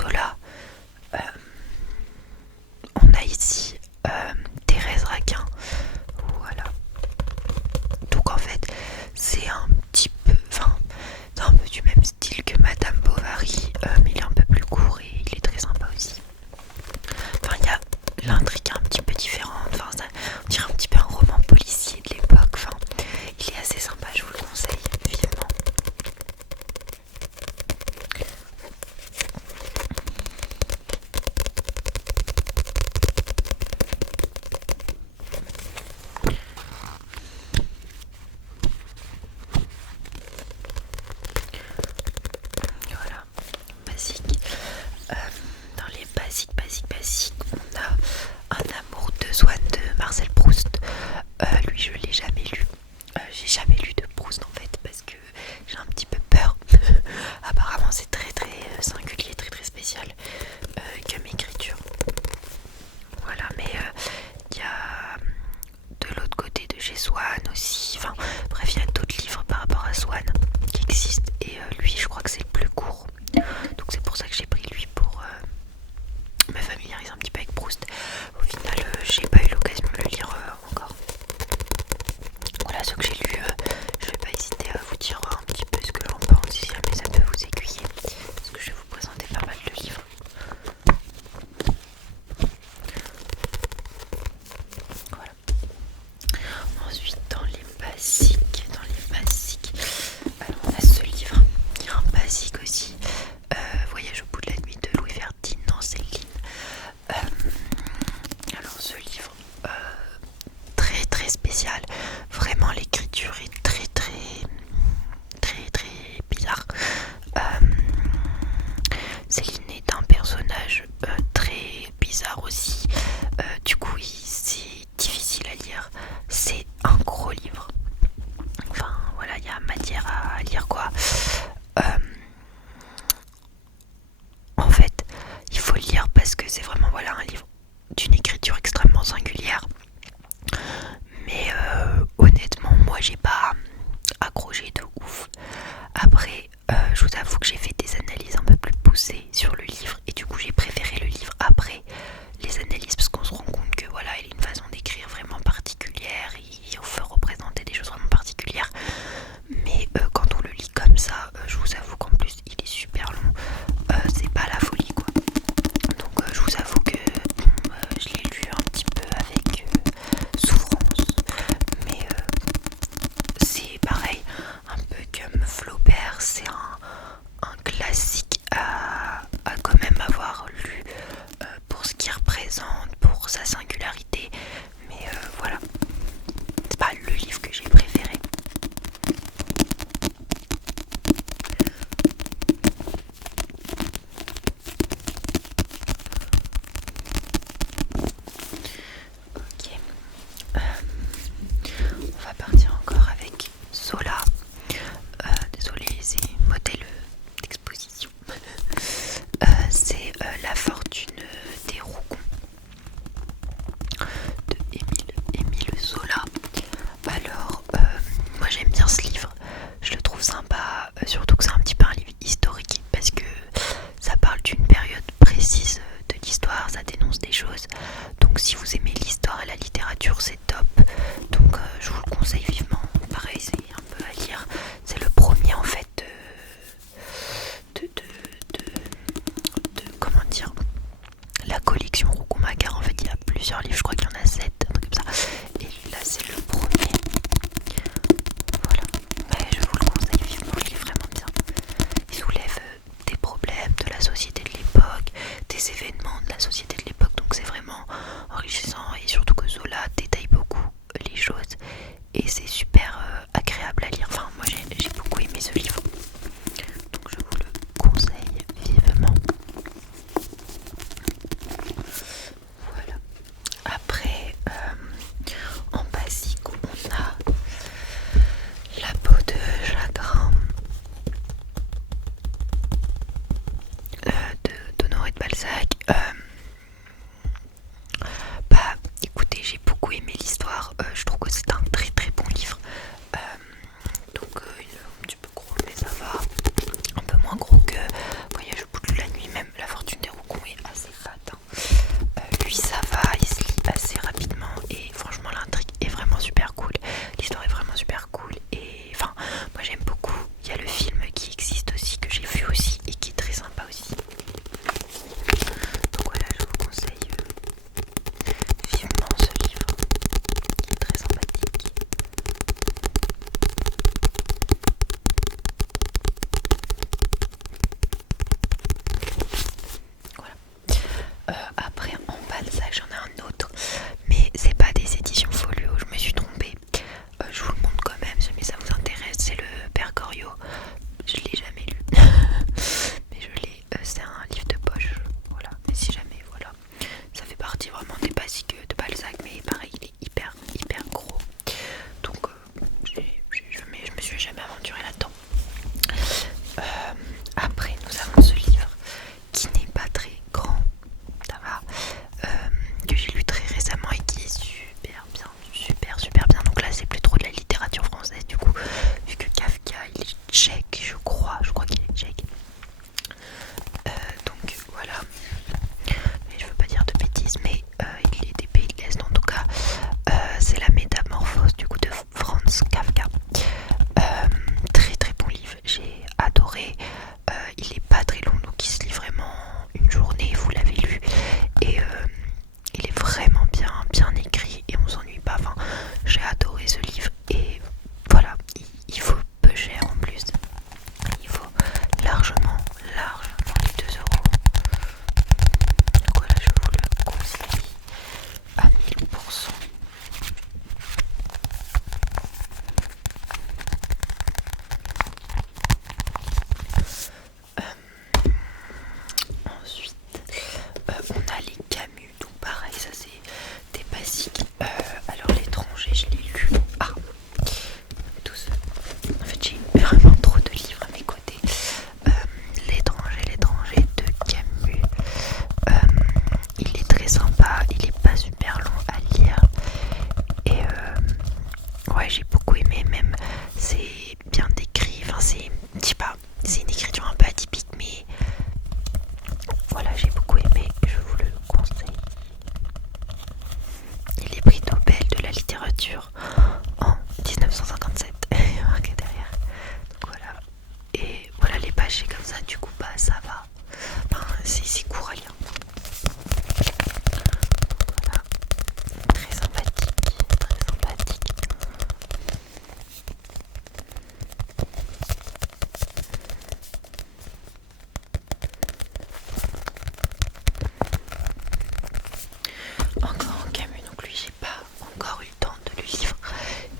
Zola. On a ici Thérèse Raquin. Voilà. Donc en fait, c'est un petit peu, enfin, c'est un peu du même style que Madame Bovary, mais il est un peu plus court et il est très sympa aussi. Enfin, il y a l'intrigue un petit peu différente. Enfin, on dirait un petit peu un roman policier de l'époque. Enfin, il est assez sympa, je vous le conseille vivement. Voilà, basique. Dans les basiques, on a Un amour de Swann de Marcel Proust. Lui, je l'ai jamais lu. J'ai jamais lu de Proust en fait parce que j'ai un petit peu peur. Apparemment, c'est très très singulier, très très spécial comme écriture. Voilà, mais il y a de l'autre côté de chez Swann aussi. Enfin, bref, il y a d'autres livres par rapport à Swann qui existent et lui, je crois que c'est le plus court. Donc c'est pour ça que j'ai pris lui pour me familiariser un petit peu avec Proust. Au final, j'ai pas eu l'occasion de le lire encore. Voilà ce que j'ai lu. Je vais pas hésiter à vous dire un petit peu ce que j'en pense si jamais ça peut vous aiguiller. Parce que je vais vous présenter pas mal de livres. Voilà. Ensuite, dans les basiques, alors on a ce livre qui est un basique ça du coup bah ça va. Enfin, c'est court à lire. Voilà. Très sympathique, très sympathique. Encore un Camus, donc lui j'ai pas encore eu le temps de le lire,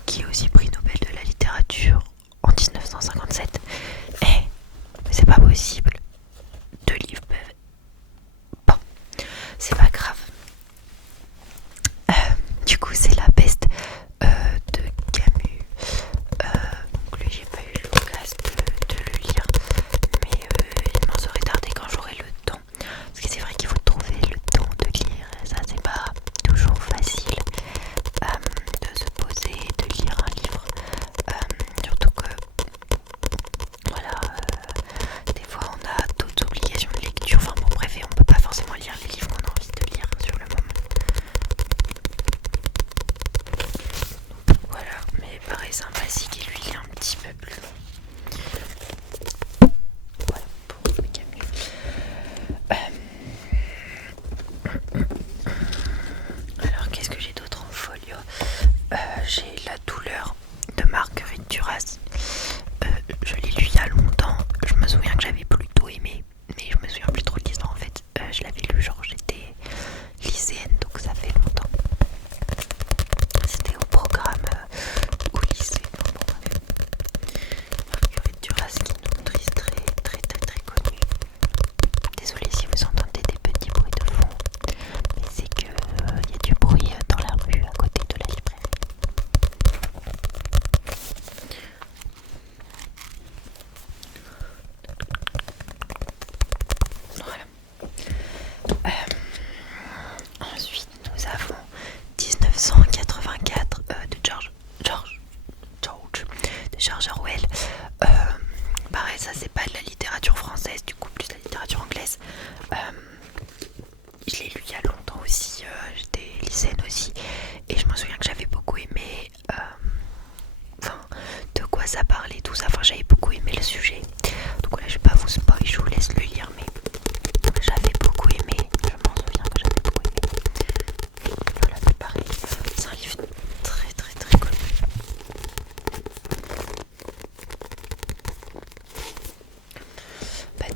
qui est aussi prix Nobel de la littérature en 1957. Et c'est pas possible, 2 livres peuvent... Bon, c'est pas grave. Du coup c'est La Peste de Camus. Donc lui j'ai pas eu l'occasion de le lire, mais il m'en serait tardé quand j'aurai le temps. Parce que c'est vrai qu'il faut trouver le temps de lire, et ça c'est pas toujours facile de se poser, de lire un livre. Surtout que voilà, des fois on a d'autres obligations de lecture, enfin bon bref, et on peut pas forcément lire les livres qu'on a envie de lire sur le moment. Voilà, mais pareil sympathique, et lui il est un petit peu plus long. Voilà pour Camus. Alors qu'est-ce que j'ai d'autre en folio? J'ai La douleur de Marguerite Duras. Je l'ai lu il y a longtemps. Je me souviens que j'avais plutôt aimé, mais je me souviens plus trop de l'histoire en fait. Je l'avais lu genre j'étais lycéenne, donc ça fait longtemps. C'était au programme au lycée. Marguerite Duras, qui est une autrice très connue. Désolée si vous entendez des petits bruits de fond, mais c'est que y a du bruit dans la rue à côté de la librairie. Voilà. Ensuite nous avons 1984 de George Orwell. Pareil, ça c'est pas de la littérature française, du coup plus de la littérature anglaise. Je l'ai lu il y a longtemps aussi, j'étais lycéenne aussi, et je me souviens que j'avais beaucoup aimé de quoi ça parlait, tout ça. Enfin, j'avais beaucoup aimé le sujet. Donc voilà, je vais pas vous spoil, je vous laisse le lire, mais j'avais beaucoup aimé. Je m'en souviens que j'avais beaucoup aimé. Voilà, c'est pareil. C'est un livre très connu.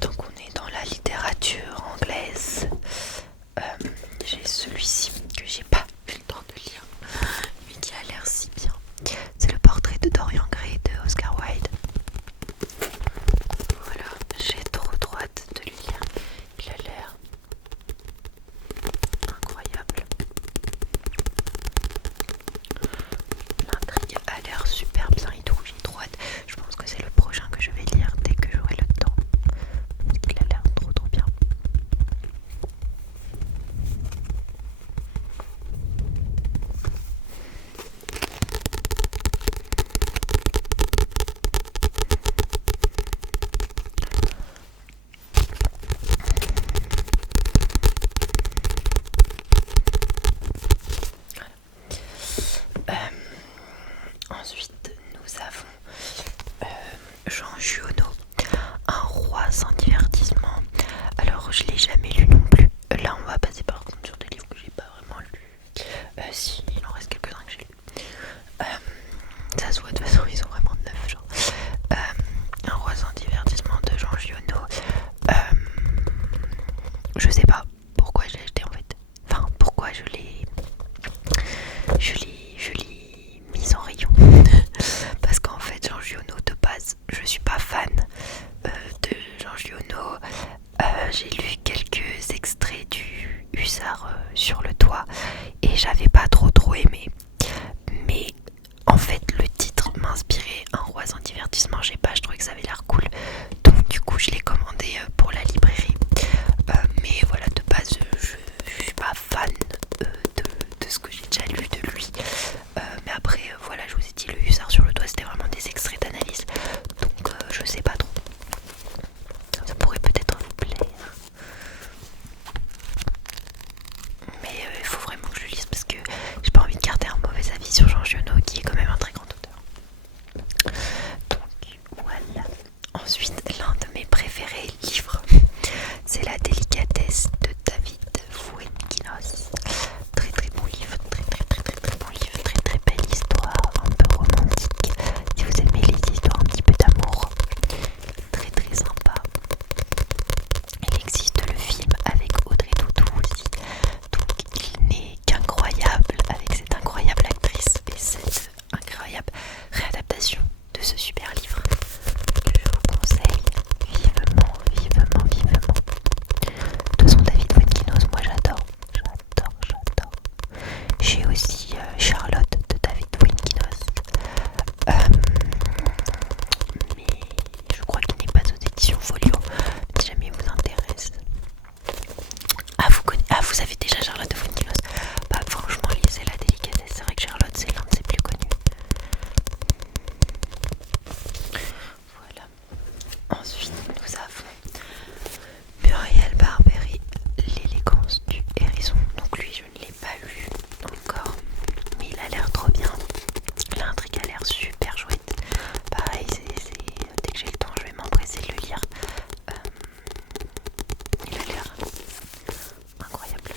Tant qu'on est dans la littérature anglaise, j'ai celui-ci que j'ai pas eu le temps de lire, mais qui a l'air si bien. C'est Le portrait de Dorian Gray de Oscar Wilde. Voilà, j'ai trop hâte de le lire. Il a l'air incroyable. L'intrigue a l'air super bien et tout, j'ai trop hâte. Je pense que c'est le prochain que je vais lire dès que j'aurai le temps. Il a l'air trop bien. Ensuite, nous avons Jean Giono, Un roi sans divertissement. Alors, je l'ai jamais lu non plus. Là, on va passer par contre sur des livres que j'ai pas vraiment lus. Si, il en reste quelques-uns que j'ai lus. Ça se voit, de toute façon, ils sont vraiment neufs, genre. Un roi sans divertissement de Jean Giono. Je sais pas pourquoi je l'ai acheté en fait. Enfin, pourquoi je l'ai mise en rayon. Parce qu'en fait, Jean Giono, de base, je suis pas fan de Jean Giono. J'ai lu quelques extraits du Hussard sur le toit et j'avais pas trop aimé. Mais en fait, le titre m'inspirait. Un roi sans divertissement, je sais pas, je trouvais que ça avait l'air cool. Donc du coup, je l'ai commandé pour la librairie. Mais voilà, de base, je suis pas fan de ce que j'ai déjà lu de lui. Mais après, voilà, je vous ai dit, le Hussard sur le toit, c'était vraiment des extraits d'analyse. Donc je sais pas trop. Ça pourrait peut-être vous plaire. préféré livre, c'est La délicatesse de David Fuenquinos. Très très bon livre, très bon livre, très belle histoire, un peu romantique. Si vous aimez les histoires un petit peu d'amour, très sympa. Il existe le film avec Audrey Tautou aussi, donc il n'est qu'incroyable avec cette incroyable actrice et cette incroyable réadaptation de ce super livre que je vous conseille vivement. De toute façon, David Fuenquinos, moi j'adore. J'ai aussi Charlotte de David Fuenquinos, mais je crois qu'il n'est pas aux éditions Folio, si jamais il vous intéresse. Vous avez déjà Charlotte de Fuenquinos? Bah franchement, lisez La délicatesse, c'est vrai que Charlotte c'est l'un de ses plus connus. Voilà. Ensuite nous avons Muriel Barbery, L'élégance du hérisson. Donc lui je ne l'ai pas lu encore, mais il a l'air trop bien. L'intrigue a l'air super chouette. Pareil, dès que j'ai le temps je vais m'empresser de le lire. Il a l'air incroyable.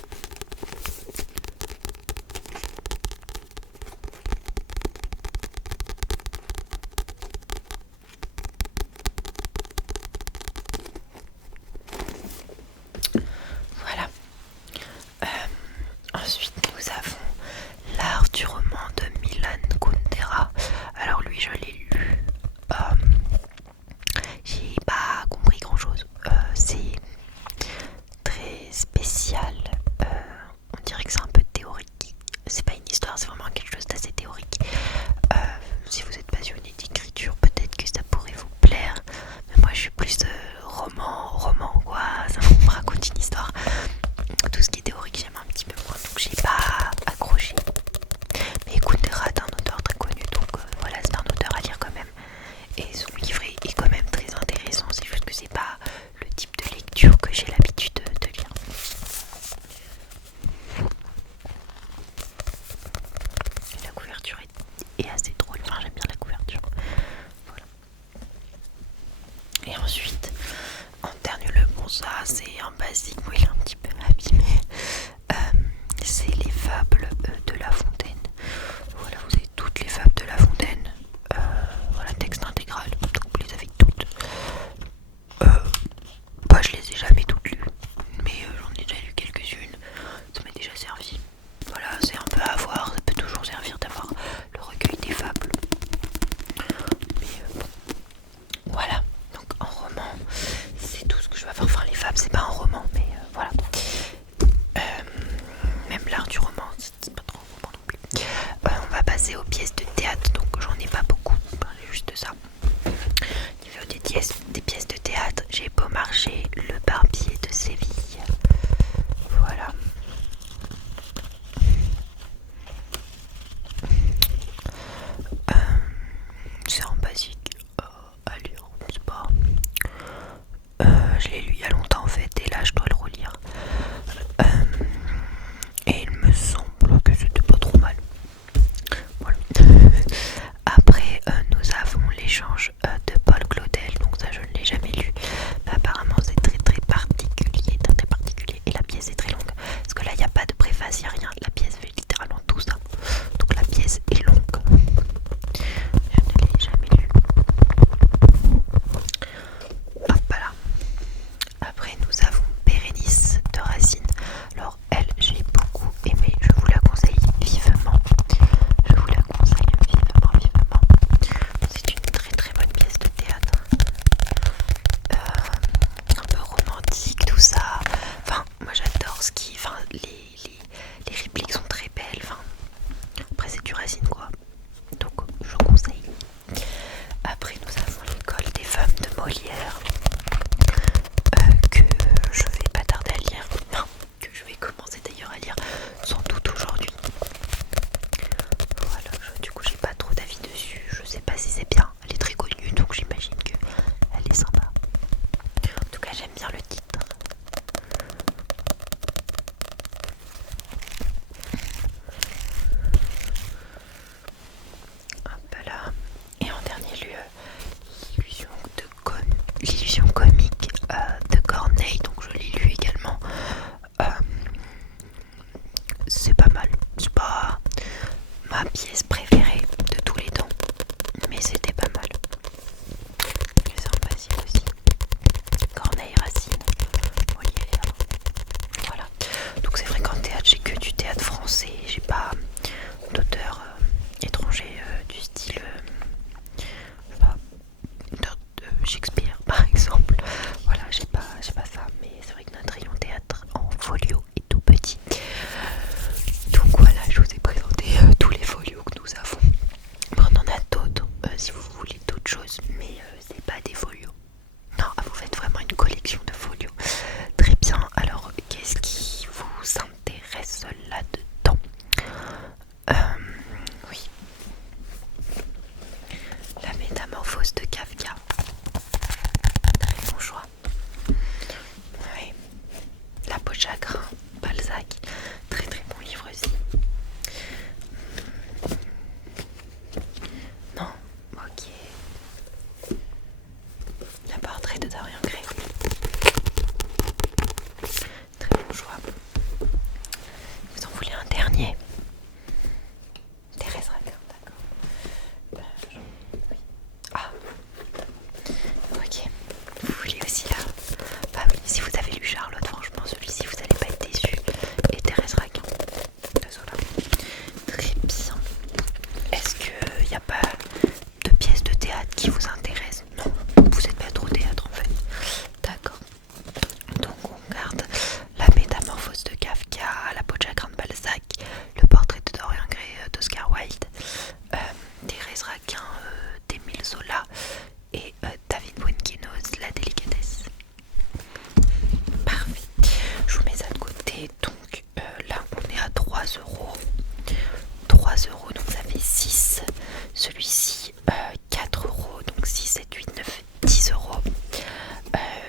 Voilà. Ensuite nous avons L'art du roman de Milan Kundera. Alors lui je l'ai lu. J'ai pas compris grand chose. C'est très spécial. On dirait que c'est un peu théorique. C'est pas une histoire, c'est vraiment quelque chose d'assez théorique. Si vous êtes passionné d'écriture, peut-être que ça pourrait vous plaire. Mais moi je suis plus roman quoi. Ça me raconte une histoire. Tout ce qui est théorique j'aime un petit peu moins, donc j'ai pas accroché. Mais Kundera est un auteur très connu, donc voilà, c'est un auteur à lire quand même. Et son livre est quand même très intéressant, c'est juste que c'est pas le type de lecture que j'ai l'habitude de lire. La couverture est assez drôle, enfin j'aime bien la couverture. Voilà. Et ensuite, en dernier lieu, bon ça c'est un basique, moi il est un petit peu abîmé. C'est les fables de La Fontaine. Voilà, vous avez toutes les fables de La Fontaine. Voilà, texte intégral, donc vous les avez toutes. Bah je les ai jamais toutes lues, mais j'en ai déjà lu quelques-unes. Ça m'a déjà servi. Voilà, c'est un peu à voir, ça peut toujours servir d'avoir le recueil des fables. Mais bon. Voilà, donc en roman, c'est tout ce que je vais avoir. Enfin, les fables, c'est pas un roman, mais voilà. Même l'art du roman, c'est pas trop un roman non plus. On va passer aux pièces de théâtre, donc j'en ai pas beaucoup, j'ai juste ça. Niveau des pièces de théâtre, j'ai Beaumarchais, Le Barbier de Séville. Voilà. C'est un basique à lire, c'est pas. Je l'ai lu il y a longtemps en fait, et là je dois le relire. Et il me semble que c'était pas trop mal. Voilà. Après, nous avons L'échange de Paul Claudel, donc ça je ne l'ai jamais lu. Mais apparemment c'est très particulier, et la pièce est très longue. Parce que là il n'y a pas de préface, il n'y a rien. La pièce fait littéralement tout ça. Donc la pièce est longue. Je ne l'ai jamais lu. Hop là. Après nous avons Bérénice de Racine. Alors elle, j'ai beaucoup aimé, je vous la conseille vivement. Je vous la conseille vivement. C'est une très bonne pièce de théâtre. Un peu romantique, tout ça. Enfin, moi j'adore ce qui. Enfin, les répliques sont très belles. Enfin, après c'est du Racine quoi. Donc je conseille. Après nous avons L'école des femmes de Molière. Que je vais pas tarder à lire. Non, que je vais commencer d'ailleurs à lire sans doute aujourd'hui. Voilà, du coup j'ai pas trop d'avis dessus. Je sais pas si c'est bien. Elle est très connue donc j'imagine que elle est sympa. En tout cas j'aime bien le titre. Hop là. Et en dernier lieu, l'illusion comique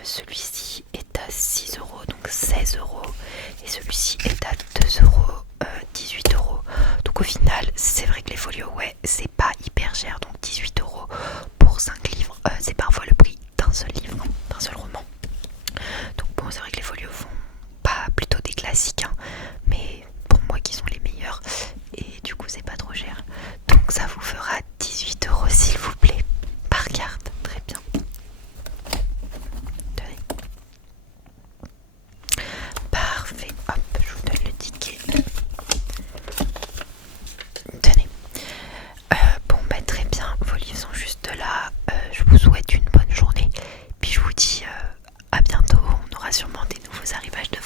celui-ci est à 6 euros, donc 16 euros. Et celui-ci est à 2 euros, 18 euros. Donc au final, c'est vrai que les folios, ouais, c'est pas hyper cher. Donc 18 euros pour 5 livres, c'est parfois le prix d'un seul livre, d'un seul roman. Donc bon, c'est vrai que les folios font pas plutôt des classiques, hein, mais pour moi qui sont les meilleurs. Et du coup, c'est pas trop cher. Donc ça vous fera 18 euros s'il vous plaît, par carte. Très bien. Tenez. Parfait. Hop, je vous donne le ticket. Tenez. Bon, bah très bien. Vos livres sont juste là. Je vous souhaite une bonne journée. Puis je vous dis à bientôt. On aura sûrement des nouveaux arrivages de